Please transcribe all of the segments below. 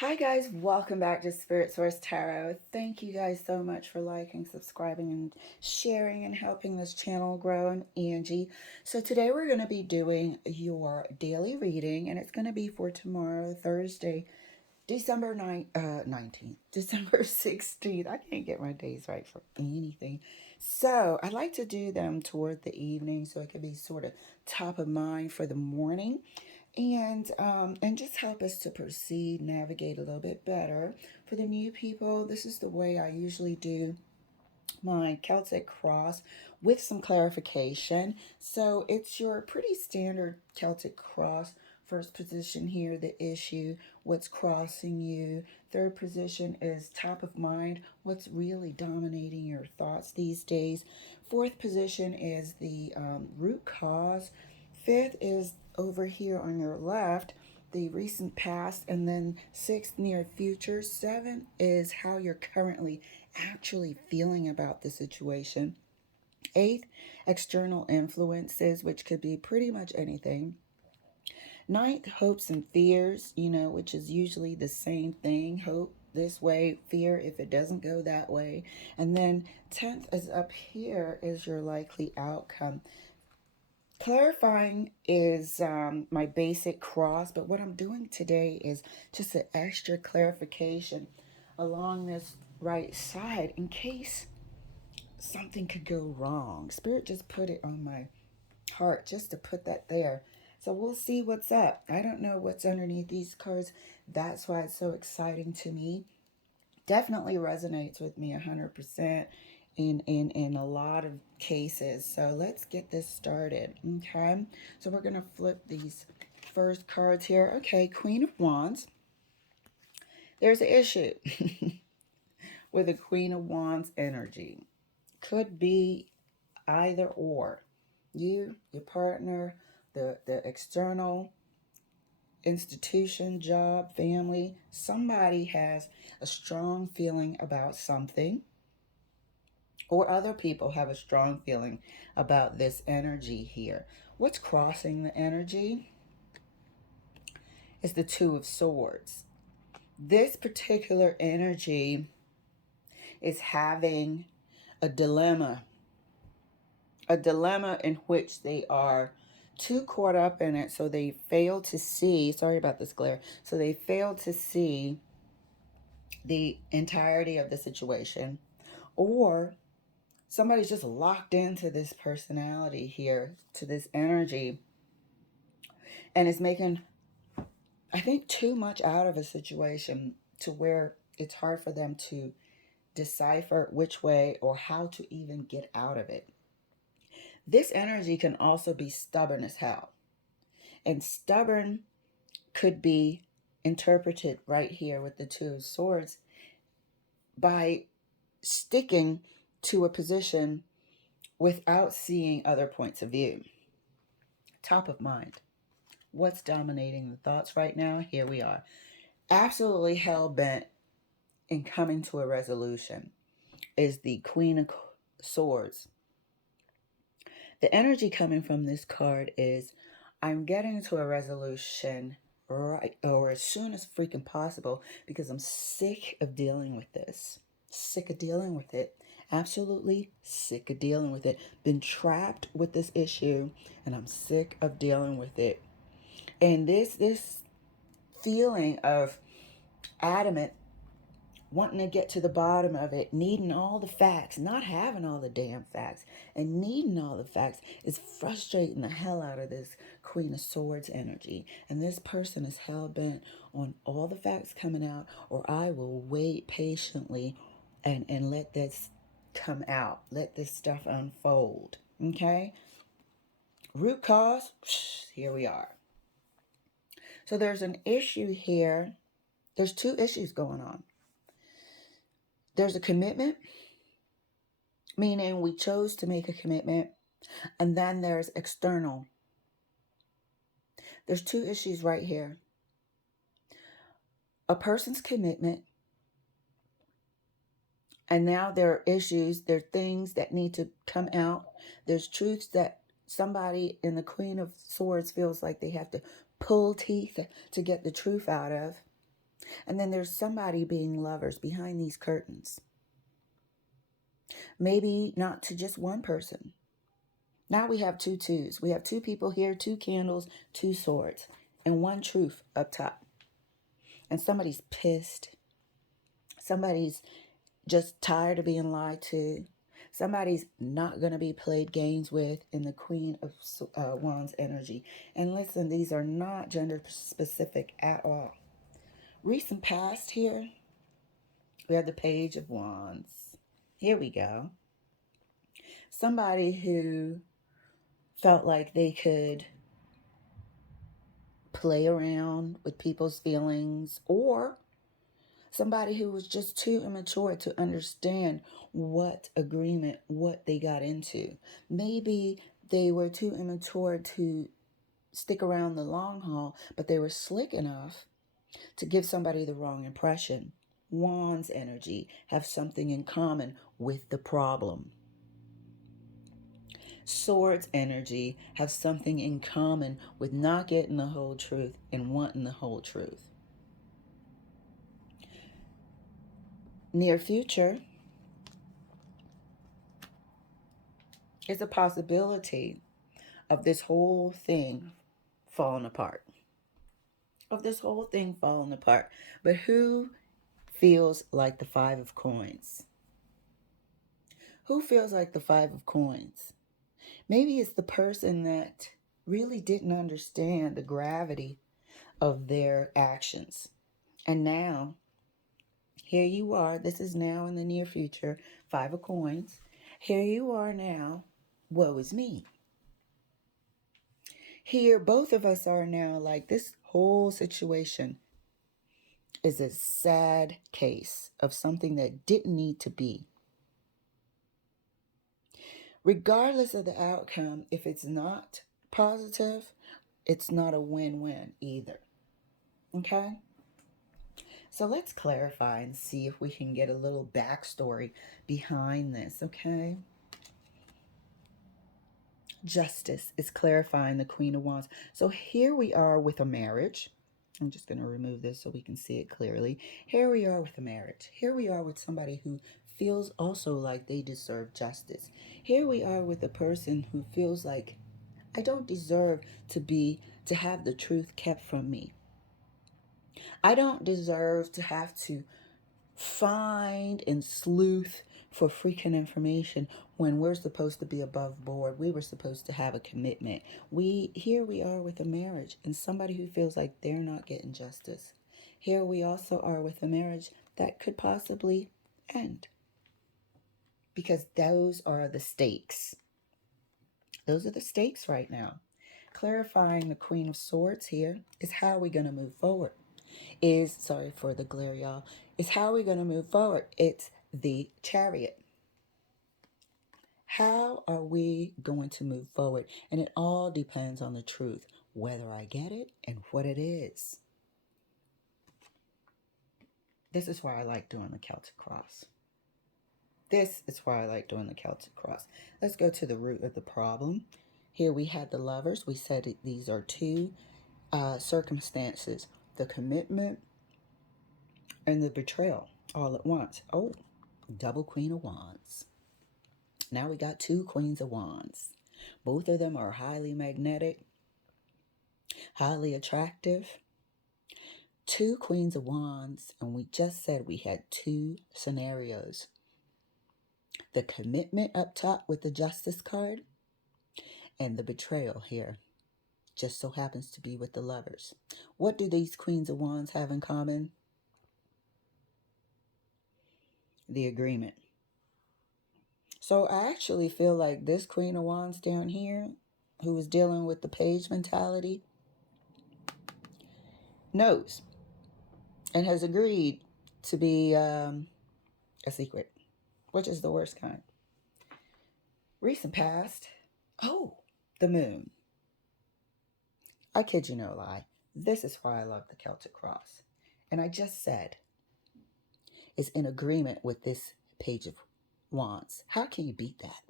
Hi guys, welcome back to Spirit Source Tarot. Thank you guys so much for liking, subscribing, and sharing and helping this channel grow. I'm Angie. So today we're going to be doing your daily reading, and it's going to be for tomorrow, Thursday, December 19th, December 16th. I can't get my days right for anything. So I like to do them toward the evening so it could be sort of top of mind for the morning and just help us to proceed, navigate a little bit better. For the new people, this is the way I usually do my Celtic cross with some clarification. So it's your pretty standard Celtic cross. First position here, the issue, what's crossing you. Third position is top of mind, what's really dominating your thoughts these days. Fourth position is the root cause. Fifth is over here on your left, the recent past, and then sixth, near future. Seven is how you're currently actually feeling about the situation. Eighth, external influences, which could be pretty much anything. Ninth, hopes and fears, which is usually the same thing. Hope this way, fear if it doesn't go that way. And then 10th is up here is your likely outcome. Clarifying is my basic cross, but what I'm doing today is just an extra clarification along this right side in case something could go wrong. Spirit just put it on my heart just to put that there. So we'll see what's up. I don't know what's underneath these cards. That's why it's so exciting to me. Definitely resonates with me 100% in a lot of cases. So let's get this started. Okay. So we're going to flip these first cards here. Okay. Queen of Wands. There's an issue with the Queen of Wands energy. Could be either or. You, your partner, the external institution, job, family, somebody has a strong feeling about something, or other people have a strong feeling about this energy here. What's crossing the energy is the Two of Swords. This particular energy is having a dilemma in which they are too caught up in it, so they fail to see, sorry about this glare, so they fail to see the entirety of the situation, or somebody's just locked into this personality here, to this energy, and is making, I think, too much out of a situation to where it's hard for them to decipher which way or how to even get out of it. This energy can also be stubborn as hell. And stubborn could be interpreted right here with the Two of Swords by sticking to a position without seeing other points of view. Top of mind. What's dominating the thoughts right now? Here we are. Absolutely hell-bent in coming to a resolution is the Queen of Swords. The energy coming from this card is, I'm getting to a resolution right, or as soon as freaking possible, because I'm sick of dealing with this. Sick of dealing with it. Absolutely sick of dealing with it. Been trapped with this issue, and I'm sick of dealing with it. And this feeling of adamant, wanting to get to the bottom of it, needing all the facts, not having all the damn facts, and needing all the facts is frustrating the hell out of this Queen of Swords energy. And this person is hell-bent on all the facts coming out, or I will wait patiently and let this come out. Let this stuff unfold. Okay? Root cause, here we are. So there's an issue here. There's two issues going on. There's a commitment, meaning we chose to make a commitment, and then there's external. There's two issues right here. A person's commitment, and now there are issues, there are things that need to come out. There's truths that somebody in the Queen of Swords feels like they have to pull teeth to get the truth out of. And then there's somebody being lovers behind these curtains. Maybe not to just one person. Now we have two twos. We have two people here, two candles, two swords, and one truth up top. And somebody's pissed. Somebody's just tired of being lied to. Somebody's not going to be played games with in the Queen of Wands energy. And listen, these are not gender specific at all. Recent past here, we have the Page of Wands. Here we go. Somebody who felt like they could play around with people's feelings, or somebody who was just too immature to understand what agreement, what they got into. Maybe they were too immature to stick around the long haul, but they were slick enough to give somebody the wrong impression. Wands energy have something in common with the problem. Swords energy have something in common with not getting the whole truth and wanting the whole truth. Near future is a possibility of this whole thing falling apart. Of this whole thing falling apart. But who feels like the Five of Coins? Who feels like the Five of Coins? Maybe it's the person that really didn't understand the gravity of their actions. And now, here you are. This is now in the near future. Five of Coins. Here you are now. Woe is me. Here, both of us are now like this whole situation is a sad case of something that didn't need to be. Regardless of the outcome, if it's not positive, it's not a win-win either. Okay? So let's clarify and see if we can get a little backstory behind this, okay? Justice is clarifying the Queen of Wands. So here we are with a marriage. I'm just going to remove this so we can see it clearly. Here we are with a marriage. Here we are with somebody who feels also like they deserve justice. Here we are with a person who feels like I don't deserve to have the truth kept from me. I don't deserve to have to find and sleuth for freaking information when we're supposed to be above board. We were supposed to have a commitment. Here we are with a marriage and somebody who feels like they're not getting justice. Here we also are with a marriage that could possibly end, because those are the stakes. Those are the stakes right now. Clarifying the Queen of Swords here is how are we going to move forward. Sorry for the glare, y'all, is how are we going to move forward. It's the Chariot. How are we going to move forward? And it all depends on the truth, whether I get it and what it is. This is why I like doing the Celtic cross. This is why I like doing the Celtic cross. Let's go to the root of the problem. Here we had the Lovers. We said these are two circumstances. The commitment and the betrayal all at once. Oh, double Queen of Wands. Now we got two Queens of Wands. Both of them are highly magnetic, highly attractive. Two Queens of Wands, and we just said we had two scenarios. The commitment up top with the Justice card, and the betrayal here just so happens to be with the Lovers. What do these Queens of Wands have in common? The agreement. So I actually feel like this Queen of Wands down here, who is dealing with the page mentality, knows and has agreed to be a secret, which is the worst kind. Recent past, oh, the Moon. I kid you no lie. This is why I love the Celtic cross. And I just said is in agreement with this Page of Wands. How can you beat that?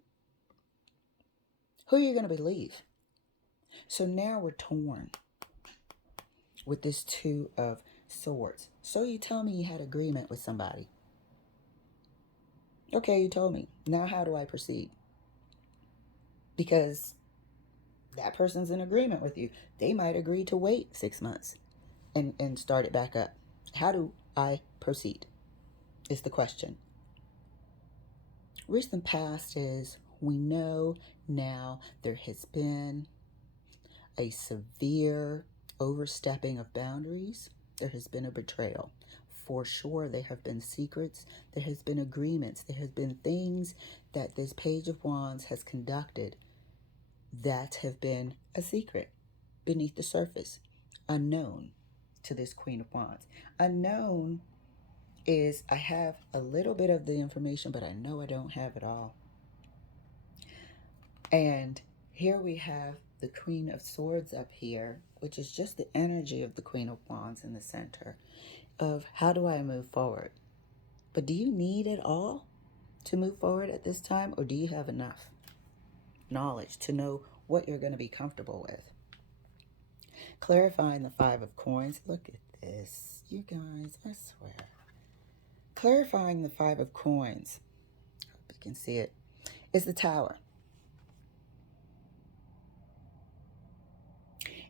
Who are you going to believe? So now we're torn with this Two of Swords. So you tell me you had agreement with somebody. Okay, you told me. Now how do I proceed? Because that person's in agreement with you. They might agree to wait 6 months and start it back up. How do I proceed? Is the question. Recent past is we know now there has been a severe overstepping of boundaries. There has been a betrayal. For sure, there have been secrets. There has been agreements. There has been things that this Page of Wands has conducted that have been a secret beneath the surface, unknown to this Queen of Wands. Unknown is I have a little bit of the information, but I know I don't have it all. And here we have the Queen of Swords up here, which is just the energy of the Queen of Wands in the center of how do I move forward? But do you need it all to move forward at this time, or do you have enough knowledge to know what you're going to be comfortable with? Clarifying the Five of Coins. Look at this, you guys, I swear. Clarifying the Five of Coins, hope you can see it, is the Tower.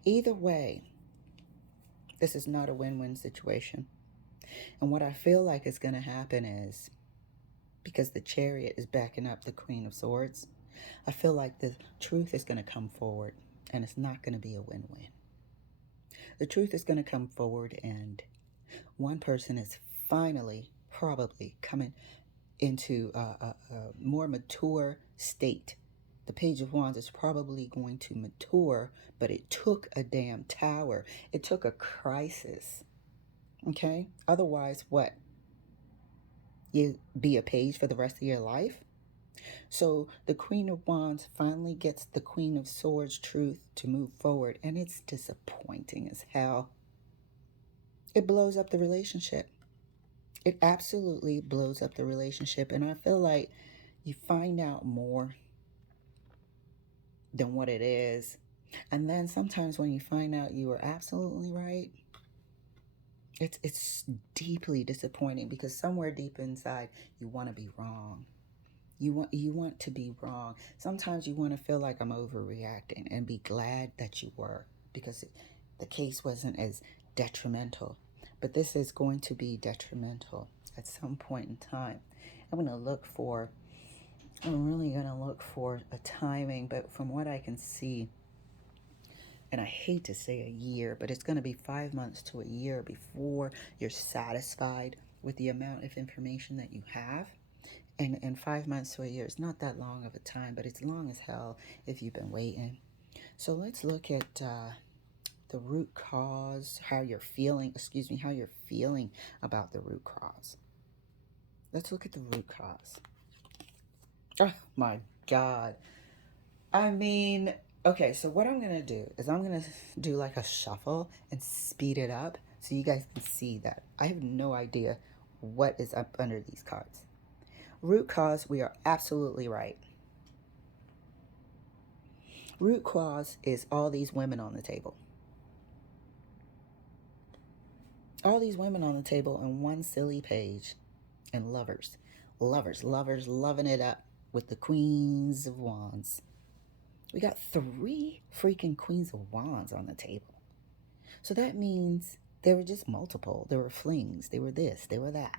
Either way, this is not a win-win situation. And what I feel like is going to happen is, because the Chariot is backing up the Queen of Swords, I feel like the truth is going to come forward, and it's not going to be a win-win. The truth is going to come forward, and one person is finally probably coming into a more mature state. The Page of Wands is probably going to mature, but it took a damn tower. It took a crisis. Okay? Otherwise, what? You be a page for the rest of your life? So the Queen of Wands finally gets the Queen of Swords truth to move forward, and it's disappointing as hell. It blows up the relationship. It absolutely blows up the relationship, and I feel like you find out more than what it is. And then sometimes when you find out you were absolutely right, it's deeply disappointing, because somewhere deep inside you want to be wrong. You want to be wrong. Sometimes you want to feel like I'm overreacting and be glad that you were, because the case wasn't as detrimental. But this is going to be detrimental at some point in time. I'm really going to look for a timing, but from what I can see, and I hate to say a year, but it's going to be 5 months to a year before you're satisfied with the amount of information that you have. And 5 months to a year is not that long of a time, but it's long as hell if you've been waiting. So let's look at the root cause, how you're feeling about the root cause. Let's look at the root cause. Oh my God. I mean, okay, so what I'm going to do is I'm going to do like a shuffle and speed it up so you guys can see that. I have no idea what is up under these cards. Root cause, we are absolutely right. Root cause is all these women on the table. All these women on the table and one silly page. And lovers, loving it up with the Queens of Wands. We got 3 freaking Queens of Wands on the table. So that means there were just multiple. There were flings. They were this. They were that.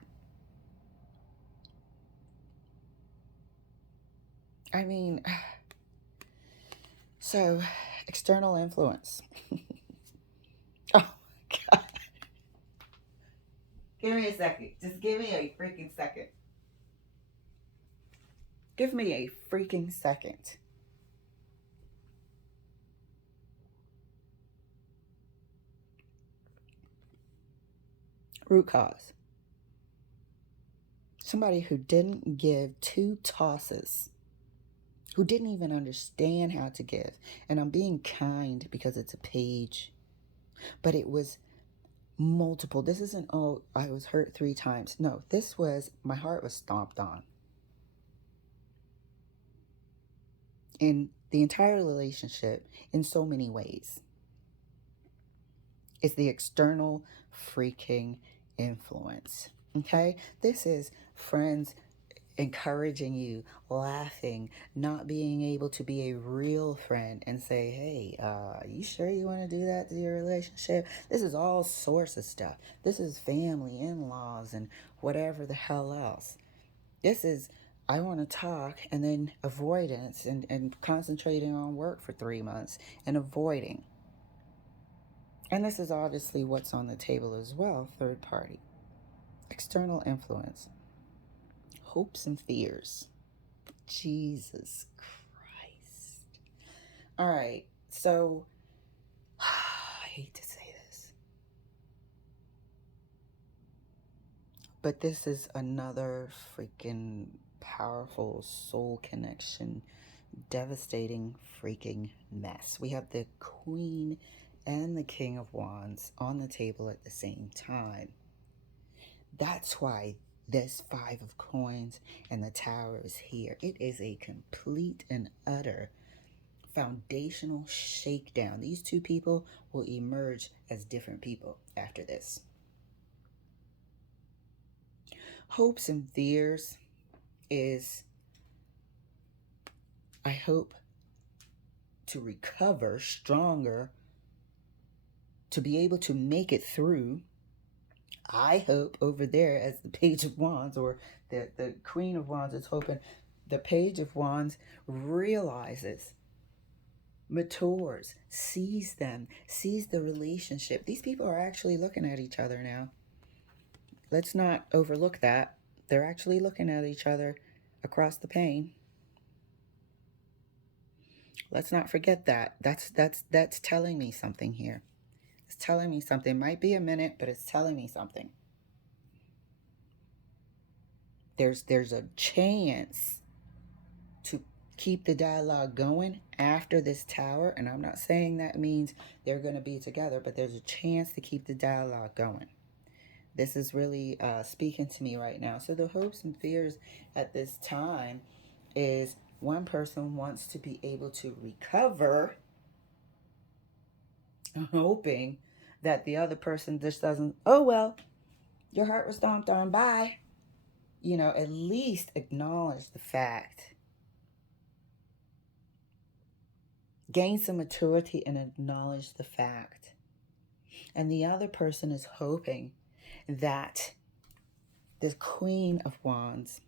I mean, so external influence. Oh, God. Give me a second. Just give me a freaking second. Give me a freaking second. Root cause. Somebody who didn't give 2 tosses, who didn't even understand how to give. And I'm being kind because it's a page, but it was multiple. This isn't, oh, I was hurt 3 times. No, this was, my heart was stomped on. In the entire relationship, in so many ways. It's the external freaking influence. Okay? This is friends encouraging you, laughing, not being able to be a real friend and say, hey, you sure you want to do that to your relationship? This is all sorts of stuff. This is family, in-laws, and whatever the hell else. This is, I want to talk, and then avoidance and concentrating on work for 3 months and avoiding. And this is obviously what's on the table as well, third party. External influence, hopes and fears. Jesus Christ. All right, so I hate to say this, but this is another freaking powerful soul connection, devastating freaking mess. We have the Queen and the King of Wands on the table at the same time. That's why this Five of Coins and the Tower is here. It is a complete and utter foundational shakedown. These two people will emerge as different people after this. Hopes and fears is, I hope to recover stronger, to be able to make it through. I hope over there as the Page of Wands, or the Queen of Wands is hoping the Page of Wands realizes, matures, sees them, sees the relationship. These people are actually looking at each other now. Let's not overlook that. They're actually looking at each other across the pane. Let's not forget that. That's telling me something here. It's telling me something. It might be a minute, but it's telling me something. There's a chance to keep the dialogue going after this tower, and I'm not saying that means they're going to be together, but there's a chance to keep the dialogue going. This is really speaking to me right now. So the hopes and fears at this time is one person wants to be able to recover, hoping that the other person just doesn't, oh, well, your heart was stomped on, bye. You know, at least acknowledge the fact. Gain some maturity and acknowledge the fact. And the other person is hoping that the Queen of Wands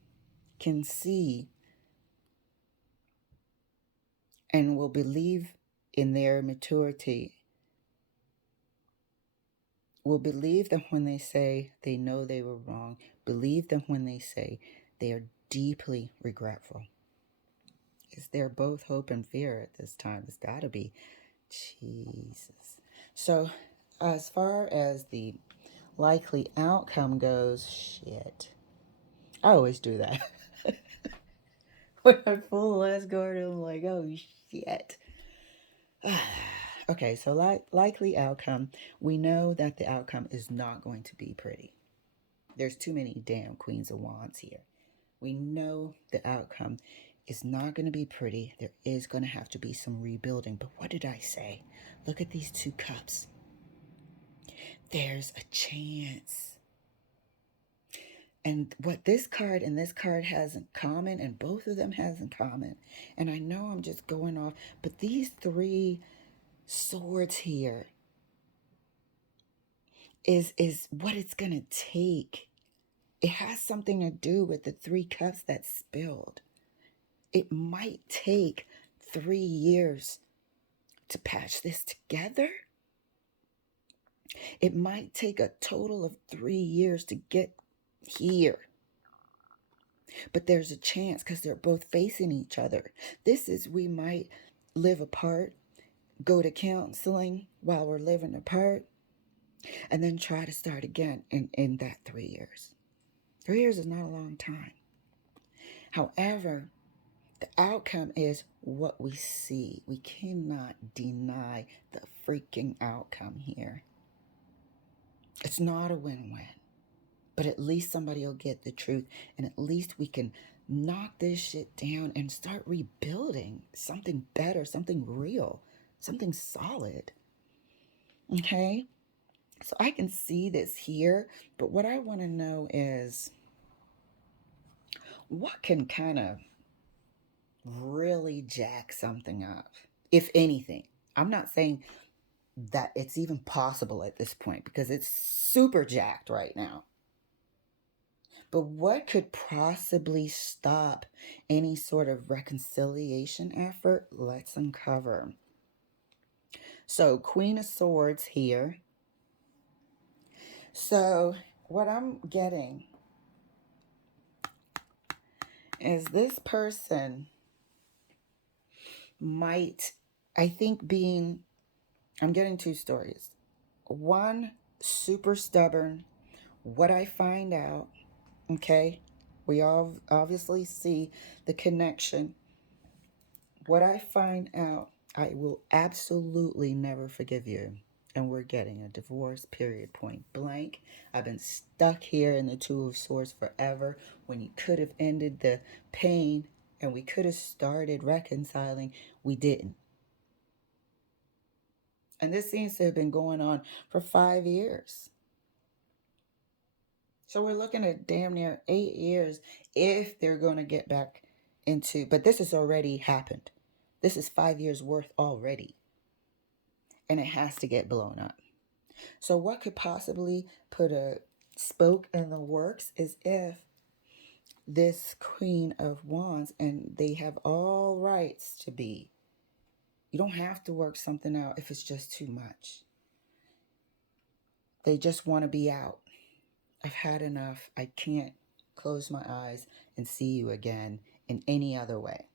can see and will believe in their maturity, will believe them when they say they know they were wrong, believe them when they say they are deeply regretful. Because they're both hope and fear at this time. It's got to be. Jesus. So, as far as the likely outcome goes, shit. I always do that. When I pull the last card, I'm like, oh shit. Okay, so likely outcome. We know that the outcome is not going to be pretty. There's too many damn Queens of Wands here. We know the outcome is not going to be pretty. There is going to have to be some rebuilding. But what did I say? Look at these two cups. There's a chance. And what this card and this card has in common, and both of them has in common, and I know I'm just going off, but these three swords here is what it's going to take. It has something to do with the three cups that spilled. It might take 3 years to patch this together. It might take a total of 3 years to get here. But there's a chance because they're both facing each other. This is, we might live apart, go to counseling while we're living apart, and then try to start again in that 3 years. 3 years is not a long time. However, the outcome is what we see. We cannot deny the freaking outcome here. It's not a win-win. But at least somebody will get the truth, and at least we can knock this shit down and start rebuilding something better, something real, something solid. Okay? So I can see this here, but what I want to know is what can kind of really jack something up, if anything. I'm not saying that it's even possible at this point because it's super jacked right now. But what could possibly stop any sort of reconciliation effort? Let's uncover. So, Queen of Swords here. So, what I'm getting is this person might, I think, I'm getting two stories. One, super stubborn. What I find out, okay, we all obviously see the connection. What I find out, I will absolutely never forgive you. And we're getting a divorce, period, point blank. I've been stuck here in the Two of Swords forever when you could have ended the pain and we could have started reconciling. We didn't. And this seems to have been going on for 5 years. So we're looking at damn near 8 years if they're going to get back into, but this has already happened. This is 5 years worth already. And it has to get blown up. So what could possibly put a spoke in the works is if this Queen of Wands, and they have all rights to be. You don't have to work something out if it's just too much. They just want to be out. I've had enough. I can't close my eyes and see you again in any other way.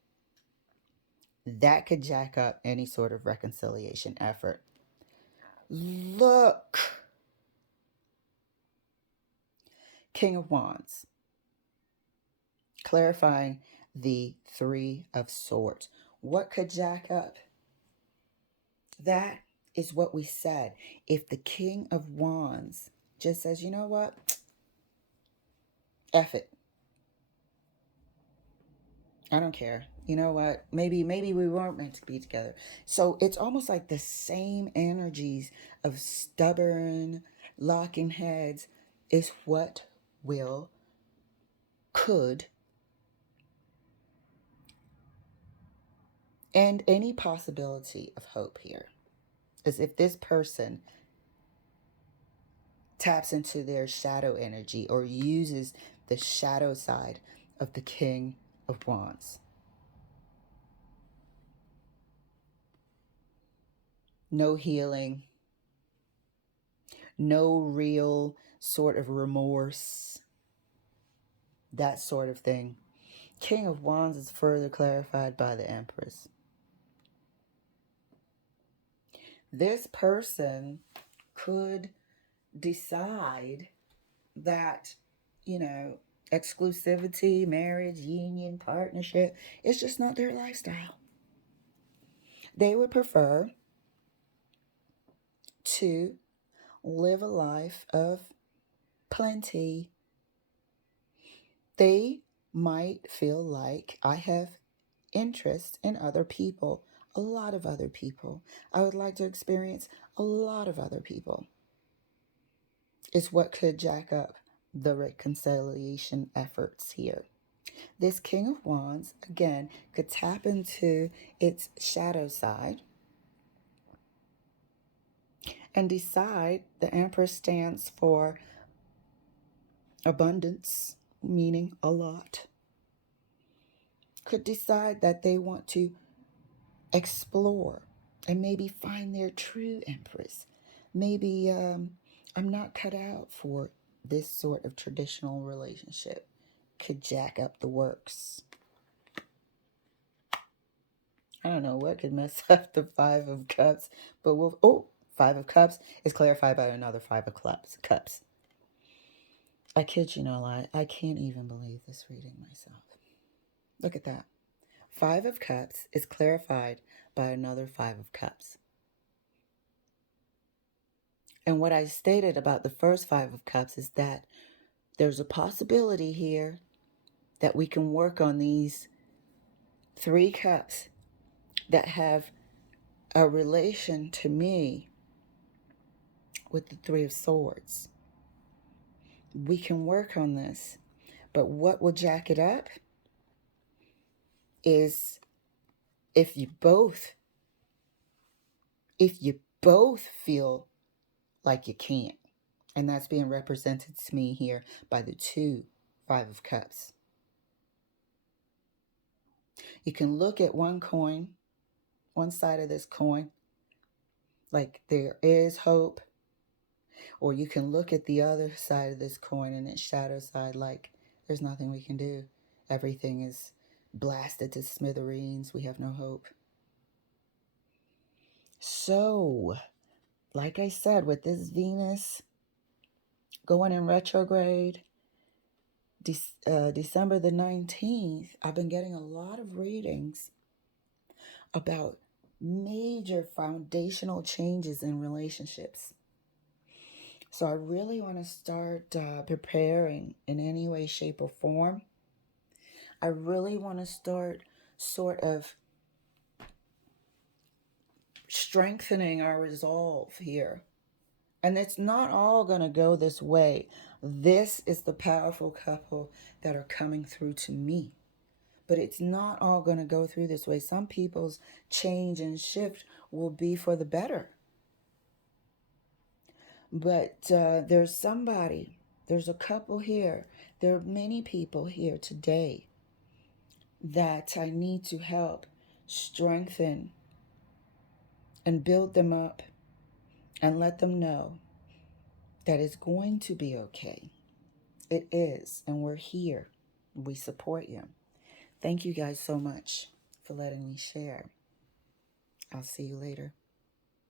That could jack up any sort of reconciliation effort. Look, King of Wands, clarifying the Three of Swords. What could jack up? That is what we said. If the King of Wands just says, you know what? F it. I don't care. You know what? Maybe we weren't meant to be together. So it's almost like the same energies of stubborn locking heads is what will, could, and any possibility of hope here is if this person taps into their shadow energy or uses the shadow side of the King of Wands. No healing, no real sort of remorse, that sort of thing. King of Wands is further clarified by the Empress. This person could decide that, you know, exclusivity, marriage, union, partnership, it's just not their lifestyle. They would prefer to live a life of plenty. They might feel like I have interest in other people, a lot of other people. I would like to experience a lot of other people. It's what could jack up the reconciliation efforts here. This King of Wands, again, could tap into its shadow side and decide the Empress stands for abundance, meaning a lot. Could decide that they want to explore and maybe find their true Empress. Maybe I'm not cut out for this sort of traditional relationship. Could jack up the works. I don't know what could mess up the Five of Cups, but Five of Cups is clarified by another Five of Cups. I kid you not, I can't even believe this reading myself. Look at that. Five of Cups is clarified by another Five of Cups. And what I stated about the first Five of Cups is that there's a possibility here that we can work on these three cups that have a relation to me with the Three of Swords. We can work on this. But what will jack it up is if you both feel like you can't. And that's being represented to me here by the two Five of Cups. You can look at one coin, one side of this coin, like there is hope. Or you can look at the other side of this coin and its shadow side like there's nothing we can do. Everything is blasted to smithereens. We have no hope. So, like I said, with this Venus going in retrograde, December the 19th, I've been getting a lot of readings about major foundational changes in relationships. So I really want to start preparing in any way, shape, or form. I really want to start sort of strengthening our resolve here. And it's not all going to go this way. This is the powerful couple that are coming through to me. But it's not all going to go through this way. Some people's change and shift will be for the better. But there's a couple here. There are many people here today that I need to help strengthen and build them up and let them know that it's going to be okay. It is, and we're here. We support you. Thank you guys so much for letting me share. I'll see you later.